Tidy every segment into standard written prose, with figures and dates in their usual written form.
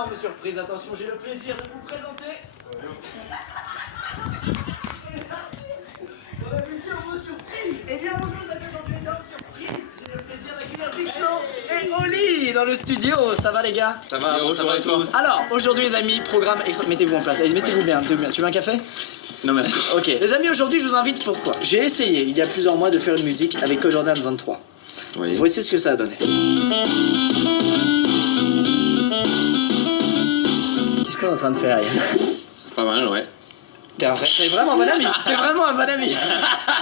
énorme surprise. Attention, j'ai le plaisir de vous présenter. On a plusieurs mots surprises. Eh bien, bonjour, ça fait aujourd'hui une énorme surprise. J'ai le plaisir d'accueillir Victor et Oli dans le studio. Ça va, les gars? Ça va, ça va et toi? Alors, aujourd'hui, les amis, programme extra. Mettez-vous en place. Allez, mettez-vous bien. Tu veux un café? Non, merci. Ok. Les amis, aujourd'hui, je vous invite pourquoi? J'ai essayé, il y a plusieurs mois, de faire une musique avec Jordan 23. Oui. Voici ce que ça a donné. Qu'est-ce qu'on est en train de faire, Yann? Pas mal, ouais. T'es vraiment un bon ami. T'es vraiment un bon ami.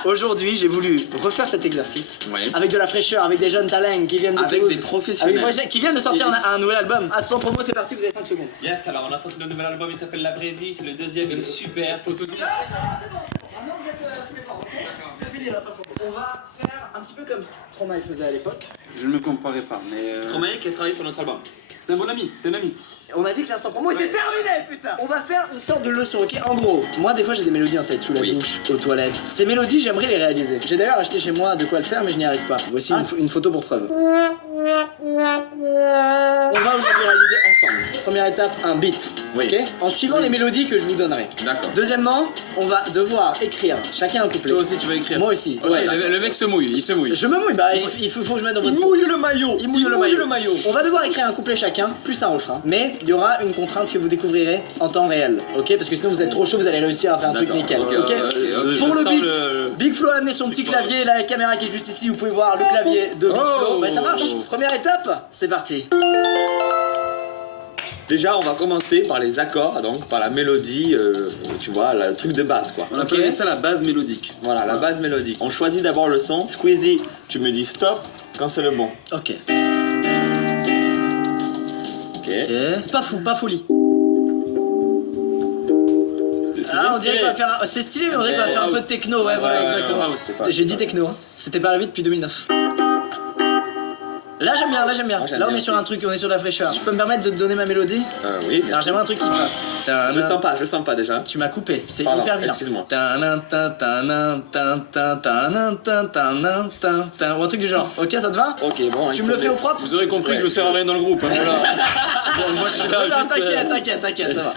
Aujourd'hui, j'ai voulu refaire cet exercice Ouais. avec de la fraîcheur, avec des jeunes talents qui viennent de Avec Toulouse. des professionnels. Qui viennent de sortir un nouvel album. À son promo, c'est parti, vous avez 5 secondes. Yes, alors on a sorti le nouvel album, il s'appelle La Vraie Vie, c'est le deuxième, il est super, faut soutenir. C'est fini là, on va faire un petit peu comme Stromae faisait à l'époque. Je ne me comparais pas, mais. Stromae qui a travaillé sur notre album. C'est un bon ami, c'est un ami. On a dit que l'instant promo était terminé, putain. On va faire une sorte de leçon, ok? En gros, moi des fois j'ai des mélodies en tête, sous la douche, aux toilettes. Ces mélodies, j'aimerais les réaliser. J'ai d'ailleurs acheté chez moi de quoi le faire, mais je n'y arrive pas. Voici une photo pour preuve. On va aujourd'hui réaliser ensemble. Première étape, un beat, Oui. ok? En suivant les mélodies que je vous donnerai. D'accord. Deuxièmement, on va devoir écrire chacun un couplet. Toi aussi, tu vas écrire. Moi aussi. Ok, Ouais, le mec se mouille, il se mouille. je me mouille, bah il faut que je mette dans Il votre... mouille le maillot. Il mouille le maillot. On va devoir écrire un couplet chacun, plus un refrain. Mais il y aura une contrainte que vous découvrirez en temps réel, ok? Parce que sinon vous êtes trop chaud, vous allez réussir à faire un truc D'accord, nickel, ok, ok? Pour le beat, Big Flo a amené son petit clavier, la caméra qui est juste ici, vous pouvez voir le clavier de Big Flo. Bah ça marche. Première étape, c'est parti. Déjà, on va commencer par les accords, donc par la mélodie, tu vois, le truc de base, quoi. On appelle ça la base mélodique. Voilà, la base mélodique. On choisit d'abord le son. Squeezie, tu me dis stop quand c'est le bon. Ok. Ok. Pas fou, pas folie. C'est Ah, bien on dirait stylé. qu'on va faire... C'est stylé, mais on dirait qu'on va faire un peu de techno, ouais, voilà, exactement. house, c'est pas- J'ai dit techno, hein. C'était pas arrivé depuis 2009. Là j'aime bien, là j'aime bien. Moi, j'aime Là on bien est sur aussi. un truc, on est sur de la fraîcheur. Je peux me permettre de te donner ma mélodie? Oui, bien Alors sûr. j'aimerais un truc qui fasse. Je le sens pas déjà. Tu m'as coupé, c'est Pardon, hyper vilain. excuse-moi. Ou un truc du genre. Ok, ça te va? Ok, bon. Tu me le fais au propre? Vous aurez compris que je sers à rien dans le groupe. Hein, voilà. Bon, moi, je suis là Non, juste. t'inquiète, ça va.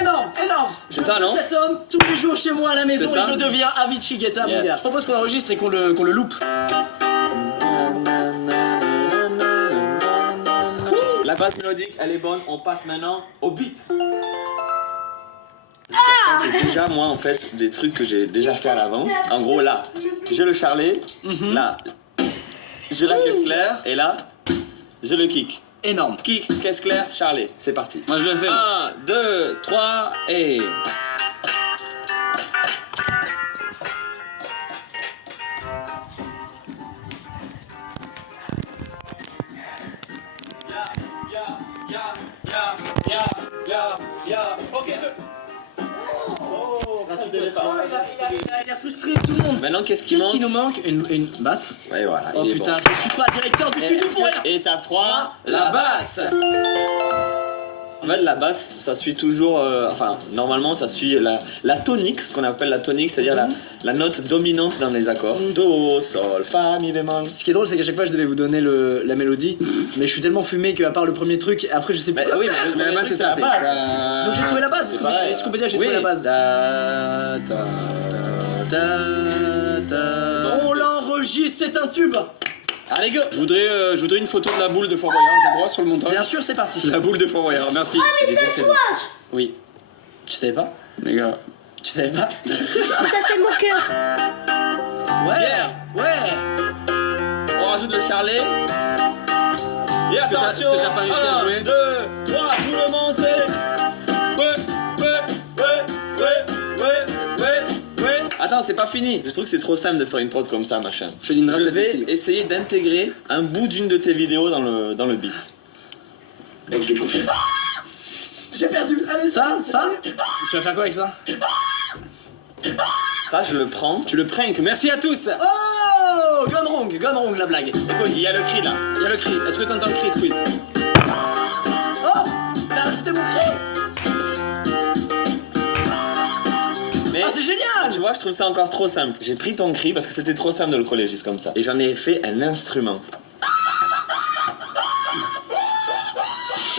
Énorme. C'est ça, non? Cet homme, tous les jours chez moi à la maison, C'est et ça je deviens Avicii Guetta, mon Yes. gars. Je propose qu'on enregistre et qu'on le loupe. La base mélodique, elle est bonne. On passe maintenant au beat. J'ai déjà, moi, en fait, des trucs que j'ai déjà fait à l'avance. En gros, là, j'ai le charlet. Là, j'ai la caisse claire. Et là, j'ai le kick. Énorme. Kick, caisse claire, charlet. C'est parti. Moi, je le fais. 1, 2, 3 et... Il a frustré tout le monde. Maintenant, qu'est-ce qui Qu'est-ce manque? qui nous manque? Une basse. Ouais, voilà. Oh il est putain, bon. je suis pas directeur du studio pour rien. Étape 3, la basse. En fait, la basse, ça suit toujours, normalement, ça suit la tonique, ce qu'on appelle la tonique, c'est-à-dire la note dominante dans les accords. Do, sol, fa, mi bémol. Ce qui est drôle, c'est qu'à chaque fois, je devais vous donner la mélodie, mais je suis tellement fumé qu'à part le premier truc, après, je sais plus. Mais oui, Mais la base, c'est ça. Donc j'ai trouvé la base. Est-ce qu'on peut dire que j'ai trouvé la base? On l'enregistre, c'est un tube. Allez, go. Je voudrais une photo de la boule de Fort Boyard. J'ai le droit sur le montage? Bien sûr, c'est parti. La boule de Fort Boyard, merci. Oui. Tu savais pas? Les gars. Tu savais pas? Ça c'est mon cœur. Ouais. On rajoute le charlet. Et attention, est-ce que t'as pas réussi à jouer? 1, 2, 3, tout le monde fait. Ouais. Attends, c'est pas fini. Je trouve que c'est trop simple de faire une prod comme ça, machin. Fais une rate Je vais effective. essayer d'intégrer un bout d'une de tes vidéos dans le beat. J'ai perdu. Allez, ça. Tu vas faire quoi avec ça? Ça, je le prends. Tu le prank. Merci à tous. Oh, gone wrong la blague. Écoute, il y a le cri là. Il y a le cri. Est-ce que t'entends le cri, Squeeze? Oh, t'as rajouté mon cri. Mais Ah, c'est génial. tu vois, je trouve ça encore trop simple. J'ai pris ton cri parce que c'était trop simple de le coller juste comme ça. Et j'en ai fait un instrument.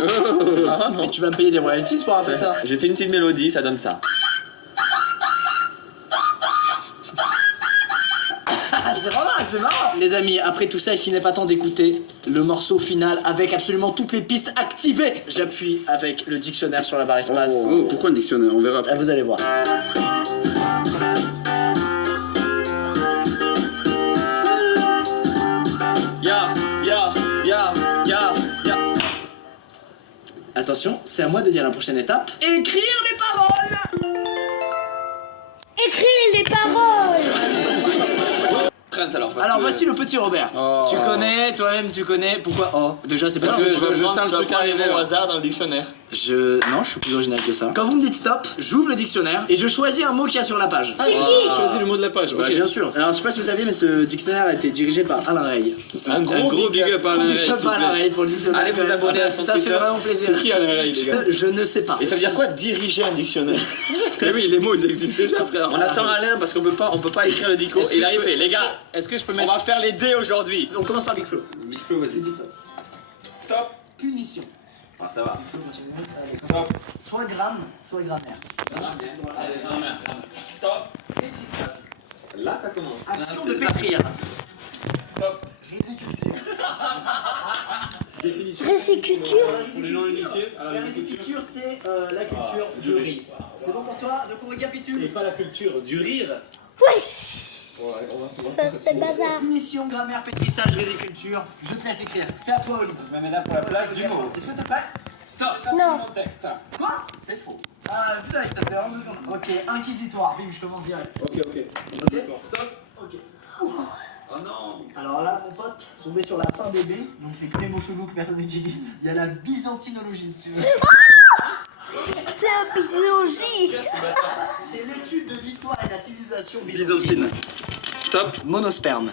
C'est marrant, non? Et tu vas me payer des royalties pour avoir fait ça. J'ai fait une petite mélodie, ça donne ça. C'est vraiment, c'est marrant. Les amis, après tout ça, il n'est pas temps d'écouter le morceau final avec absolument toutes les pistes activées. J'appuie avec le dictionnaire sur la barre espace. Oh, pourquoi un dictionnaire? On verra après. Ah, vous allez voir. Ya, ya, ya, ya, ya. Attention, c'est à moi de dire la prochaine étape. Écrire les paroles. Écris les paroles. Trent alors. parce Alors que- voici le petit Robert. Oh. Tu connais, toi-même tu connais. Pourquoi oh? Déjà c'est pas Parce grave. que Tu vas je prendre- sens le tu vas truc prendre arriver, au là. hasard dans le dictionnaire. Non, je suis plus original que ça. Quand vous me dites stop, j'ouvre le dictionnaire et je choisis un mot qu'il y a sur la page. C'est qui? Choisis le mot de la page. Bah, ok. bien sûr. Alors je sais pas si vous saviez, mais ce dictionnaire a été dirigé par Alain Rey. Un gros big up à Alain Rey, Big up s'il vous à Alain plaît. Rey pour le dictionnaire. Allez vous abonner à son Ça Twitter. fait vraiment plaisir. C'est qui Alain Rey, les gars? Je ne sais pas. Et ça veut dire quoi diriger un dictionnaire? Eh oui, les mots ils existent déjà, frère. On attend Alain parce qu'on peut pas écrire le dico. Est-ce Et que là je il peux- fait, les gars, Est-ce que je peux on mettre. va faire les dés aujourd'hui. On commence par Big Flo. Big Flo, vas-y. Dis stop. Stop. Punition. Ah, ça va. Il faut continuer. Allez. Stop. Soit gramme, soit grammaire. Stop. Là ça commence. Action de pétrir. Stop. Riziculture. Réciculture. Pour les non-initiés, alors La les cultures. riziculture, c'est la culture du riz. C'est bon pour toi? Donc on récapitule. pas la culture du rire. Wesh. Ça c'est bazar. Punition, grammaire, pétrissage, riziculture. Je te laisse écrire. C'est à toi, Olivier. Je me mets là pour la place du mot. Est-ce que t'es prêt? Stop. Non. Mon texte. Quoi? C'est faux. Ah putain, ça fait vraiment 2 secondes. Ok, inquisitoire. Bim, je commence direct. Ok. Ok? Stop. Ok. Oh non. Alors là, mon pote, tombé sur la fin des B, donc c'est que les mots chelous que personne n'utilise. Il y a la byzantinologie, si tu veux. C'est la physiologie. C'est l'étude de l'histoire et de la civilisation Byzantine. Stop. Monosperme.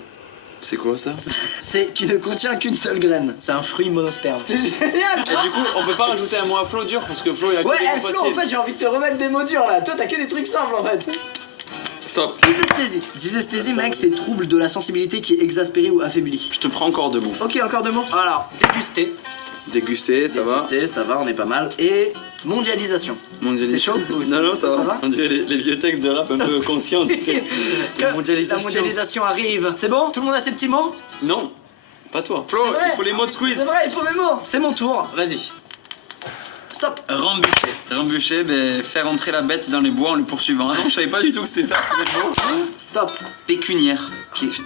C'est quoi ça? C'est qui ne contient qu'une seule graine. C'est un fruit monosperme. C'est génial! Et du coup, on peut pas rajouter un mot à Flo dur parce que Flo il a que Ouais, des mots Flo, en faciles. fait, j'ai envie de te remettre des mots durs là. Toi, t'as que des trucs simples en fait. Stop. Dysesthésie. Dysesthésie, mec, c'est trouble de la sensibilité qui est exaspéré ou affaibli. Je te prends encore 2 mots. Ok, encore 2 mots. Alors, déguster. Déguster, ça va. Déguster, ça va, on est pas mal. Et mondialisation. Mondialisation. C'est chaud aussi. Non, ça va. va On dirait les vieux textes de rap un peu conscients, tu sais. La mondialisation. mondialisation arrive. C'est bon? Tout le monde a ses petits mots? Non, pas toi. Flo, C'est vrai. il faut les mots de squeeze. C'est vrai, il faut mes mots. C'est mon tour. Vas-y. Stop. Rembûcher. Rembûcher, ben, faire entrer la bête dans les bois en le poursuivant. Ah non, je savais pas du tout que c'était ça. C'était le mot. Stop. Pécuniaire.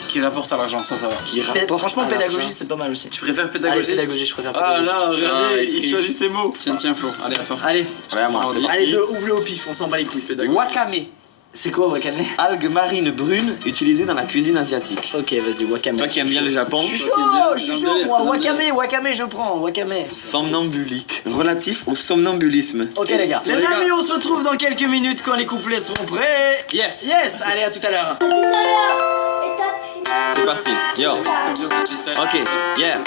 Qui rapporte à l'argent, ça va. Qui Franchement, à pédagogie, l'argent. c'est pas mal aussi. Tu préfères Allez, pédagogie? pédagogie, je préfère Ah pédagogie. là, regardez, Ah, il triche. choisit ses mots. Tiens, Flo, allez à toi. Allez. Ouais, moi. Allez. Allez, deux, ouvre-le au pif, on s'en bat les couilles. Wakame. C'est quoi, wakame? Algue marine brune utilisée dans la cuisine asiatique. Ok, vas-y, wakame. Toi qui aimes bien le Japon. Je suis Toi qui aimes bien, chaud, je suis dans le chaud, délire, moi. dans le délire. Wakame, je prends, wakame. Somnambulique. Relatif au somnambulisme. Ok, les gars. Les Les gars. amis, on se retrouve dans quelques minutes quand les couplets seront prêts. Yes. Yes, allez, à tout à l'heure. Tout à l'heure. Étape finale. C'est parti. Yo. C'est bien cette liste. Ok, yeah.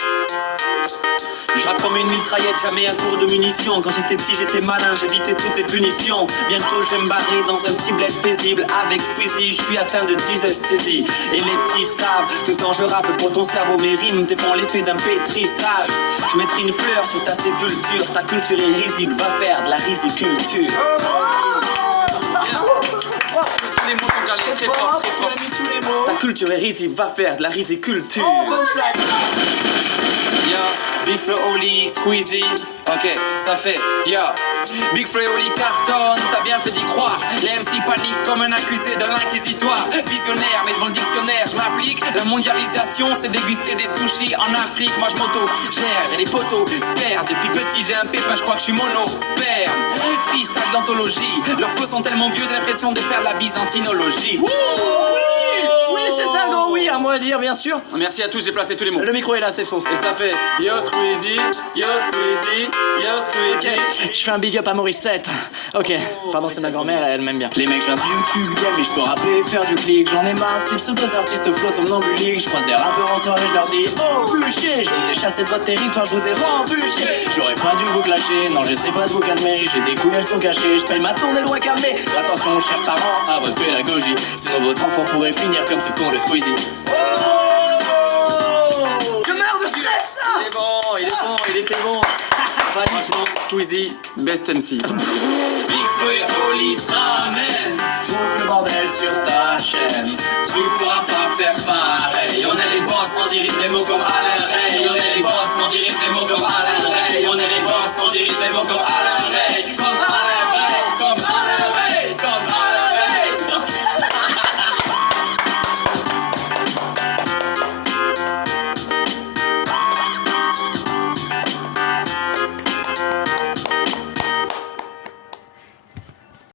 Je rappe comme une mitraillette, jamais à court de munitions. Quand j'étais petit, j'étais malin, j'évitais toutes les punitions. Bientôt, je vais me barrer dans un petit bled paisible. Avec Squeezie, je suis atteint de dysesthésie. Et les petits savent que quand je rappe pour ton cerveau, mes rimes te font l'effet d'un pétrissage. Je mettrai une fleur sur ta sépulture. Ta culture est risible, va faire de la riziculture. Tous les mots sont calés, très fort, très fort. mis tous les mots. Ta culture est risible, va faire de la riziculture. Oh, bonne flag. Yo, Big Flo Oli, Squeezie, ok, ça fait, yo. Big Flo Oli cartonne, t'as bien fait d'y croire. Les MC paniquent comme un accusé de l'inquisitoire. Visionnaire, mais devant le dictionnaire, je m'applique. La mondialisation, c'est déguster des sushis en Afrique. Moi je m'auto-gère et les potos se perdent. Depuis petit, j'ai un pépin, je crois que je suis mono. Sperme, freestyle d'anthologie. Leurs flots sont tellement vieux, j'ai l'impression de faire la byzantinologie. Oui, c'est un grand oui, à moi à dire, bien sûr. Merci à tous, j'ai placé tous les mots. Le micro est là, c'est faux. Et ça fait Yo Squeezie, Yo Squeezie, Yo Squeezie. Je fais un big up à Morissette. Ok, pardon, c'est ma grand-mère, elle m'aime bien. Les mecs, je viens de YouTube, yeah, mais je peux rapper, faire du clic. J'en ai marre de ces pseudo-artistes flow somnambuliques. Je croise des rappeurs en soirée, je leur dis oh bûcher. Je vous ai chassé de votre territoire, je vous ai rembûché. J'aurais pas dû vous clasher, non, j'essaie pas de vous calmer. J'ai des couilles, elles sont cachées, je paye ma tournée de Wakame. Attention, chers parents, à votre pédagogie. Sinon, votre enfant pourrait finir comme ce con de Squeezie. Je meurs de stress, ça. Il est bon, il était bon. Franchement, Squeezie, best MC. Big Flo et Oli se ramènent, foutent le bordel sur ta chaîne. Tu pourras pas faire pareil. On est les boss, on dirige les mots comme Alain Rey. On est les boss, on dirige les mots comme Alain Rey. On est les boss, on dirige les mots comme Alain